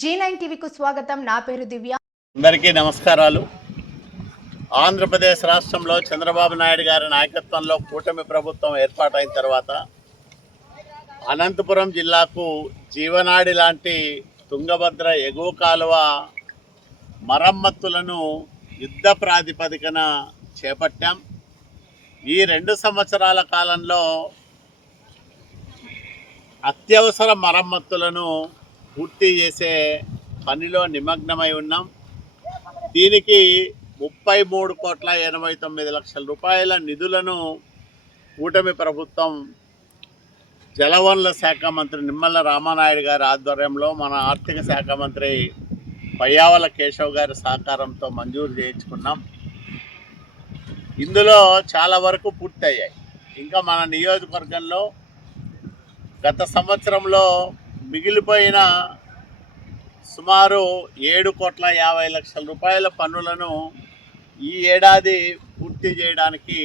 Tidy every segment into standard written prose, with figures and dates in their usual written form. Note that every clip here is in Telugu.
G9 టీవీకు స్వాగతం. నా పేరు దివ్య. అందరికీ నమస్కారాలు. ఆంధ్రప్రదేశ్ రాష్ట్రంలో చంద్రబాబు నాయుడు గారి నాయకత్వంలో కూటమి ప్రభుత్వం ఏర్పాటైన తర్వాత అనంతపురం జిల్లాకు జీవనాడి లాంటి తుంగభద్ర ఎగువ కాలువ మరమ్మతులను యుద్ధ ప్రాతిపదికన చేపట్టాం. ఈ 2 సంవత్సరాల కాలంలో అత్యవసర మరమ్మతులను పూర్తి చేసే పనిలో నిమగ్నమై ఉన్నాం. దీనికి 33,89,00,000 రూపాయల నిధులను కూటమి ప్రభుత్వం జలవనరుల శాఖ మంత్రి నిమ్మల రామానాయుడు గారి ఆధ్వర్యంలో మన ఆర్థిక శాఖ మంత్రి పయ్యావుల కేశవ్ గారి సహకారంతో మంజూరు చేయించుకున్నాం. ఇందులో చాలా వరకు పూర్తయ్యాయి. ఇంకా మన నియోజకవర్గంలో గత సంవత్సరంలో మిగిలిపోయిన సుమారు 7,50,00,000 రూపాయల పన్నులను ఈ ఏడాది పూర్తి చేయడానికి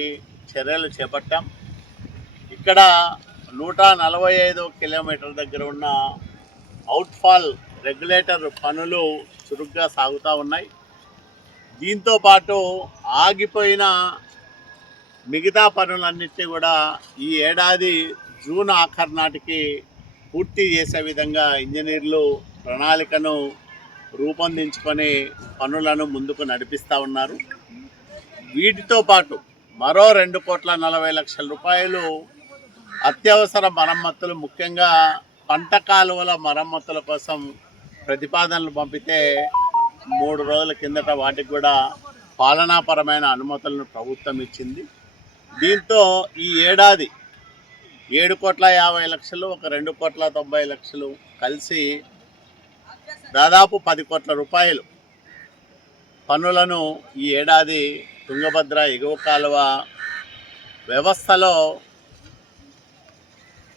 చర్యలు చేపట్టాం. ఇక్కడ 145 కిలోమీటర్ల దగ్గర ఉన్న అవుట్ఫాల్ రెగ్యులేటర్ పనులు చురుగ్గా సాగుతూ ఉన్నాయి. దీంతోపాటు ఆగిపోయిన మిగతా పనులన్నింటినీ కూడా ఈ ఏడాది జూన్ ఆఖరు నాటికి పూర్తి చేసే విధంగా ఇంజనీర్లు ప్రణాళికను రూపొందించుకొని పనులను ముందుకు నడిపిస్తూ ఉన్నారు. వీటితో పాటు మరో 2,40,00,000 రూపాయలు అత్యవసర మరమ్మతులు, ముఖ్యంగా పంట కాలువల మరమ్మతుల కోసం ప్రతిపాదనలు పంపితే 3 రోజుల కిందట వాటికి కూడా పాలనాపరమైన అనుమతులను ప్రభుత్వం ఇచ్చింది. దీంతో ఈ ఏడాది 7,50,00,000 ఒక 2,90,00,000 కలిసి దాదాపు 10 కోట్ల రూపాయలు పనులను ఈ ఏడాది తుంగభద్ర ఎగువ కాలువ వ్యవస్థలో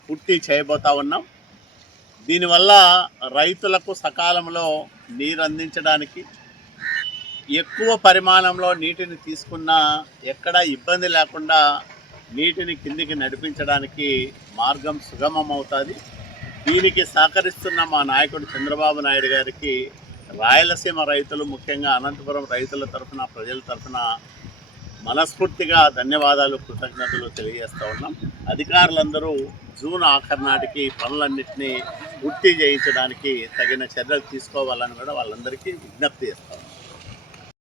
పూర్తి చేయబోతా ఉన్నాం. దీనివల్ల రైతులకు సకాలంలో నీరు అందించడానికి, ఎక్కువ పరిమాణంలో నీటిని తీసుకున్నా ఎక్కడా ఇబ్బంది లేకుండా నీటిని కిందికి నడిపించడానికి మార్గం సుగమం అవుతుంది. దీనికి సహకరిస్తున్న మా నాయకుడు చంద్రబాబు నాయుడు గారికి రాయలసీమ రైతులు, ముఖ్యంగా అనంతపురం రైతుల తరఫున, ప్రజల తరఫున మనస్ఫూర్తిగా ధన్యవాదాలు, కృతజ్ఞతలు తెలియజేస్తూ ఉన్నాం. అధికారులందరూ జూన్ ఆఖరు నాటికి పనులన్నింటినీ పూర్తి చేయించడానికి తగిన చర్యలు తీసుకోవాలని కూడా వాళ్ళందరికీ విజ్ఞప్తి చేస్తాం.